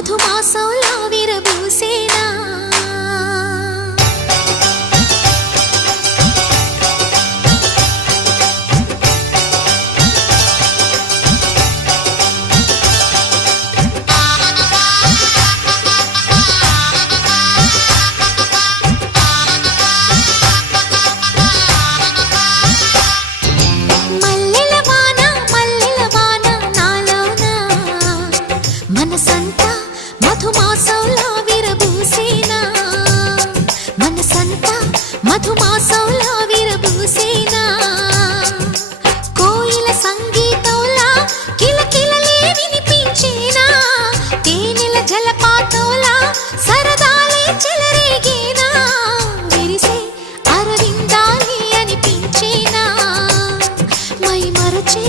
మధుమాసంలా విరబూసేనా మనసంతా మధుమాసంలా విరబూసేనా మనసంతా మధుమాసంలా విరబూసేనా కోయిల సంగీతంలా కిలకిలలే వినిపించేనా తేనెల జలపాతంలా సరదాలే చెలరేగేనా విరిసే అరవిందాలే అనిపించేనా మై మరచే